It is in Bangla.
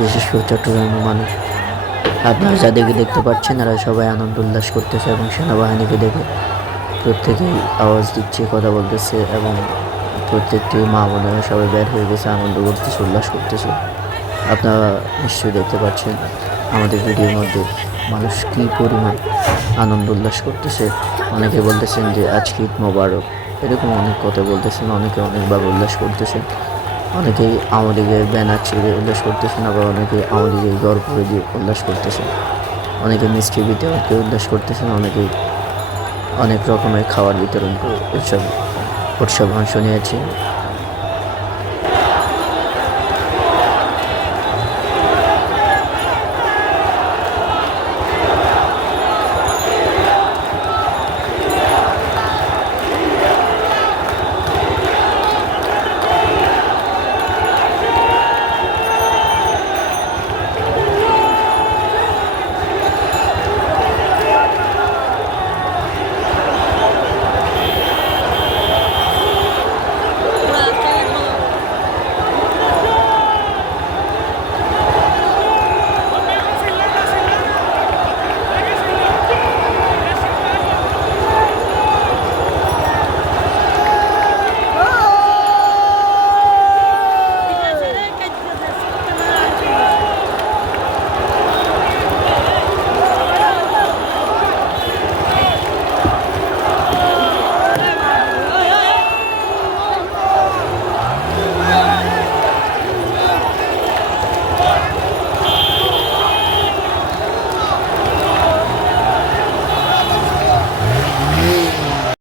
বিশেষ করে চট্টগ্রামের মানুষ। আপনারা যাদেরকে দেখতে পাচ্ছেন এরা সবাই আনন্দ উল্লাস করতেছে এবং সেনাবাহিনীকে দেখে প্রত্যেকেই আওয়াজ দিচ্ছে, কথা বলতেছে এবং প্রত্যেকটি মা বোনেরা সবাই বের হয়ে গেছে, আনন্দ করতেছে, উল্লাস করতেছে। আপনারা নিশ্চয়ই দেখতে পাচ্ছেন আমাদের ভিডিওর মধ্যে মানুষ কী পরিমাণ আনন্দ উল্লাস করতেছে। অনেকে বলতেছেন যে আজকে ঈদ মোবারক, এরকম অনেক কথা বলতেছেন, অনেকে অনেকভাবে উল্লাস করতেছেন। অনেকেই আওয়ামী লীগের ব্যানার ছিঁড়ে উল্লাস করতেছেন, আবার অনেকে আওয়ামী লীগের গড় করে দিয়ে উল্লাস করতেছেন। অনেকে মিষ্টি বিতরণ করে উল্লাস করতেছেন, অনেকেই অনেক রকমের খাবার বিতরণ করে উৎসবে অংশ নিয়েছে।